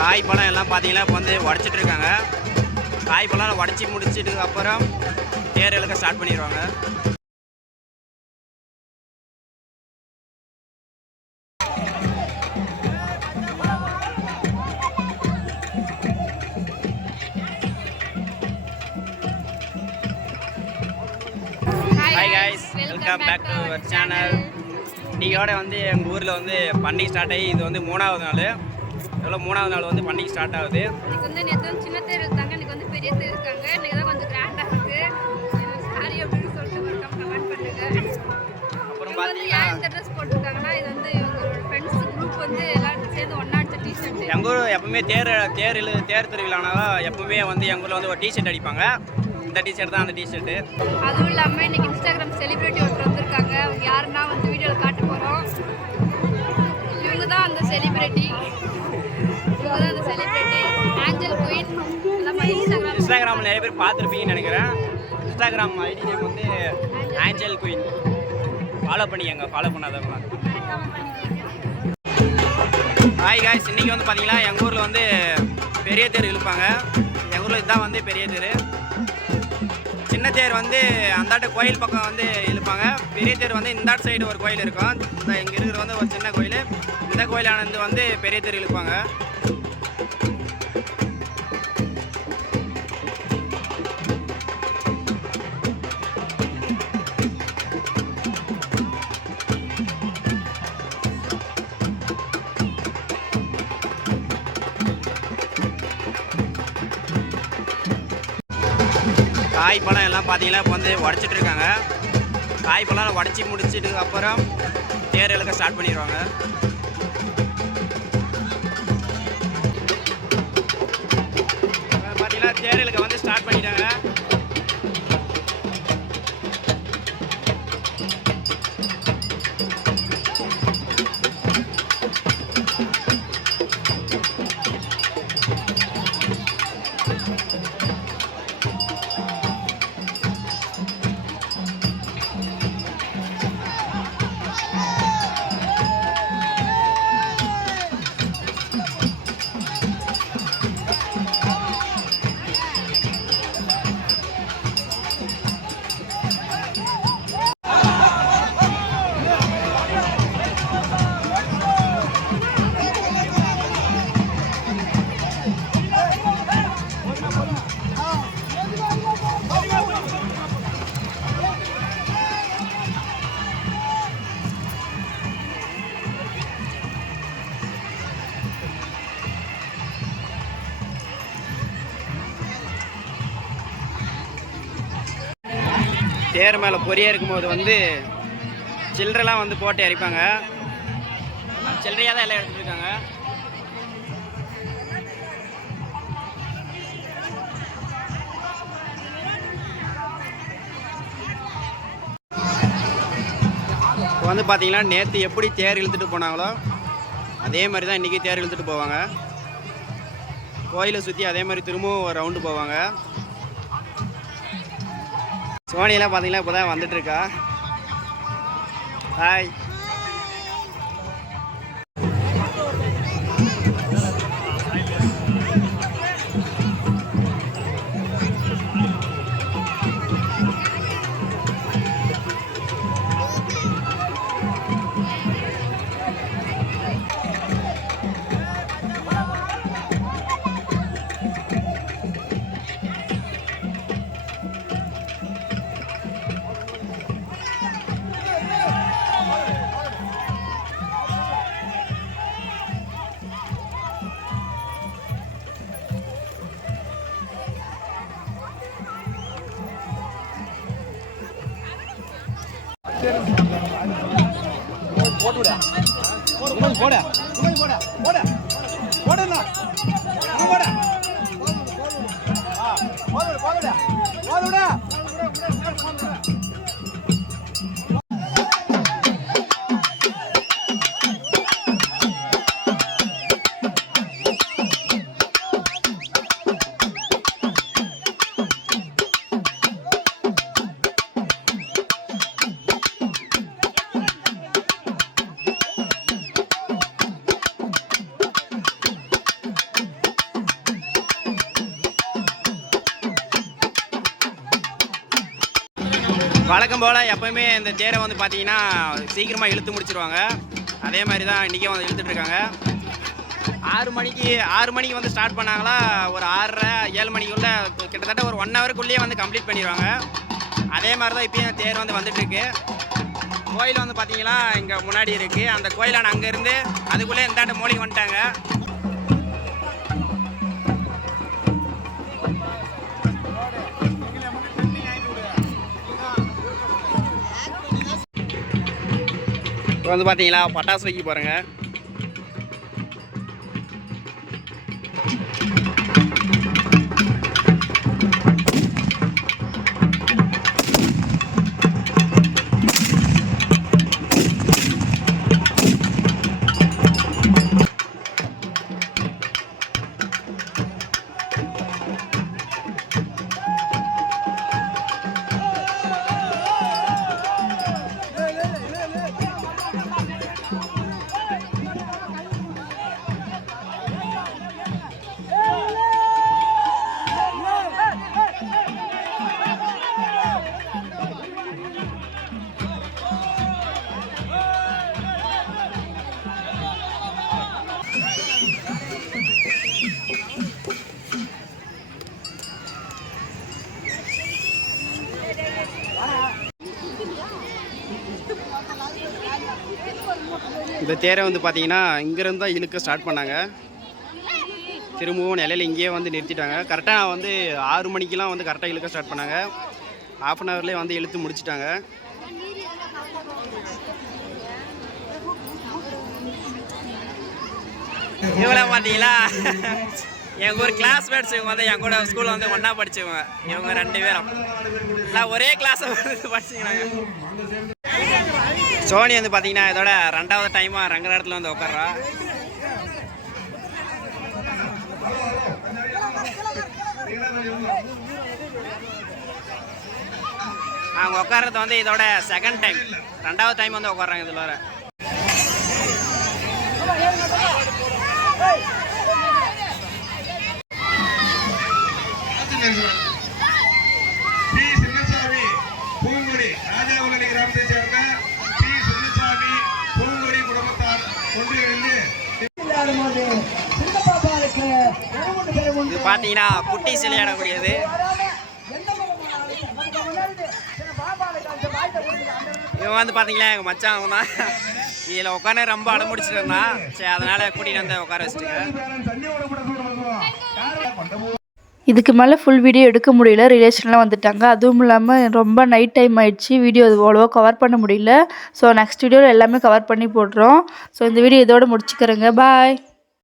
காய் பழம் எல்லாம் பார்த்தீங்கன்னா இப்போ வந்து உடச்சிட்டு இருக்காங்க. காய் பழம் உடச்சி முடிச்சிட்டு அப்புறம் தேர் இழுக்க ஸ்டார்ட் பண்ணிடுவாங்க. Hi guys, welcome back to our channel. இன்றைக்கோட வந்து எங்கள் ஊரில் வந்து பண்டிகை ஸ்டார்ட் ஆகி இது வந்து 3வது நாள். எவ்வளோ 3வது நாள் வந்து பண்டிகை ஸ்டார்ட் ஆகுது. இன்னைக்கு வந்து நேற்று வந்து சின்ன தேர் இருக்காங்க, இன்னைக்கு வந்து பெரிய தேர் இருக்காங்க. இன்னைக்கு தான் கொஞ்சம் கிராண்டாக இருக்குது. சாரி அப்படின்னு சொல்லிட்டு மறக்காம கமெண்ட் பண்ணுங்க. அப்புறம் பார்த்தீங்கன்னா இந்த ட்ரெஸ் போட்டிருக்காங்கன்னா இது வந்து இவங்களோட ஃப்ரெண்ட்ஸ் குரூப் வந்து எல்லாரும் சேர்ந்து ஒன்றா அடிச்ச டிஷர்ட். எங்கள் ஊர் எப்பவுமே தேர் திருவிழானால எப்பவுமே வந்து எங்கள் ஊரில் வந்து ஒரு டிஷர்ட் அடிப்பாங்க. இந்த டிஷர்ட் தான் அந்த டிஷர்ட்டு. அதுவும் இல்லாமல் இன்னைக்கு இன்ஸ்டாகிராம் செலிபிரிட்டி ஒருத்தர் வந்திருக்காங்க. அவங்க யாருன்னா வந்து வீடியோவில் காட்ட போகிறோம். இவங்க தான் அந்த செலிபிரிட்டி. ஆஞ்சல் குயின். இன்ஸ்டாகிராமில் நிறைய பேர் பார்த்துருப்பீங்கன்னு நினைக்கிறேன். இன்ஸ்டாகிராம் ஐடி நேம் வந்து ஆஞ்சல் குயின். ஃபாலோ பண்ணிக்கங்க, ஃபாலோ பண்ணாதவங்க. ஹாய் காய்ஸ், இன்றைக்கி வந்து பார்த்தீங்கன்னா எங்கள் ஊரில் வந்து பெரிய தேர் இழுப்பாங்க. எங்கள் ஊரில் இதுதான் வந்து பெரிய தேர். சின்ன தேர் வந்து அந்தாட்ட கோயில் பக்கம் வந்து இழுப்பாங்க. பெரிய தேர் வந்து இந்தாட்டு சைடு ஒரு கோயில் இருக்கும். இங்கே இருக்கிற வந்து ஒரு சின்ன கோயில். இந்த கோயிலானது வந்து பெரிய தேர் இழுப்பாங்க. காய் பழம் எல்லாம் பார்த்தீங்கன்னா இப்போ வந்து உடச்சிட்டு இருக்காங்க. காய் பழம் உடச்சி முடிச்சிட்டு அப்புறம் தேர் இழுக்க ஸ்டார்ட் பண்ணிடுவாங்க. பார்த்தீங்கன்னா தேர் இழுக்க வந்து ஸ்டார்ட் பண்ணிட்டாங்க. தேர் மேலே பொரியா இருக்கும்போது வந்து சில்லறைலாம் வந்து போட்டு எரிப்பாங்க. சில்லறையாக தான் எல்லாம் எடுத்துகிட்டு இருக்காங்க. இப்போ வந்து பார்த்தீங்கன்னா நேற்று எப்படி தேர் இழுத்துட்டு போனாங்களோ அதே மாதிரி தான் இன்றைக்கி தேர் இழுத்துட்டு போவாங்க. கோயிலை சுற்றி அதே மாதிரி திரும்பவும் ஒரு ரவுண்டு போவாங்க. சோனியெல்லாம் பார்த்தீங்கன்னா இப்போ தான் வந்துட்டுருக்கா. ஹாய். போடுடா போடு போடு போடு போடு போடுடா போடு போடு போடுடா போடுடா வழக்கம் போல் எப்போயுமே இந்த தேரை வந்து பார்த்தீங்கன்னா சீக்கிரமாக இழுத்து முடிச்சிருவாங்க. அதே மாதிரி தான் இன்றைக்கே வந்து இழுத்துட்ருக்காங்க. 6 மணிக்கு வந்து ஸ்டார்ட் பண்ணாங்களா, ஒரு 6:30 7 மணிக்குள்ளே கிட்டத்தட்ட ஒரு 1 ஹவருக்குள்ளேயே வந்து கம்ப்ளீட் பண்ணிடுவாங்க. அதே மாதிரி தான் இப்போயும் தேர் வந்து வந்துட்டுருக்கு. கோயில் வந்து பார்த்தீங்கன்னா இங்கே முன்னாடி இருக்குது. அந்த கோயிலான அங்கேருந்து அதுக்குள்ளே இந்தாண்ட மூலிகை வந்துட்டாங்க. இப்போ வந்து பார்த்தீங்களா பட்டாசு வைக்க போகிறேங்க. இந்த தேரை வந்து பார்த்தீங்கன்னா இங்கேருந்து தான் இழுக்க ஸ்டார்ட் பண்ணாங்க. திரும்பவும் நிலையில் இங்கேயே வந்து நிறுத்திட்டாங்க. கரெக்டாக வந்து 6 மணிக்கெலாம் வந்து கரெக்டாக இழுக்க ஸ்டார்ட் பண்ணாங்க. 1/2 ஹவர்லேயே வந்து இழுத்து முடிச்சிட்டாங்க. இவங்கள பார்த்தீங்களா எங்கள் ஒரு கிளாஸ்மேட்ஸ் இவங்க வந்து என் கூட ஸ்கூலில் வந்து ஒன்றா படித்தவங்க. இவங்க 2 பேரும் நான் ஒரே கிளாஸை வந்து படிச்சுக்கிறாங்க. சோனி வந்து பார்த்தீங்கன்னா இதோட 2வது டைமாக ரங்கராடத்தில் வந்து உட்கார்றா. அவங்க உட்கார்றது வந்து இதோட 2nd டைம், 2வது டைம் வந்து உட்கார்றாங்க இதில் வர. இது பார்த்தீங்கன்னா குட்டி சிலையாடக்கூடியது. இவன் வந்து பார்த்தீங்களா எங்கள் மச்சான் அவங்க தான். இதில் உட்காந்து ரொம்ப அடம்பிடிச்சிட்டு இருந்தான். சரி அதனால் கூட்டிகிட்டு வந்து உட்கார வச்சுட்டுங்க. இதுக்கு மேலே ஃபுல் வீடியோ எடுக்க முடியல, ரிலேஷன்லாம் வந்துட்டாங்க. அதுவும் இல்லாமல் ரொம்ப நைட் டைம் ஆயிடுச்சு, வீடியோ அது அவ்வளோவா கவர் பண்ண முடியல. ஸோ நெக்ஸ்ட் வீடியோவில் எல்லாமே கவர் பண்ணி போடுறோம். ஸோ இந்த வீடியோ இதோட முடிச்சுக்கிறேங்க. பாய்.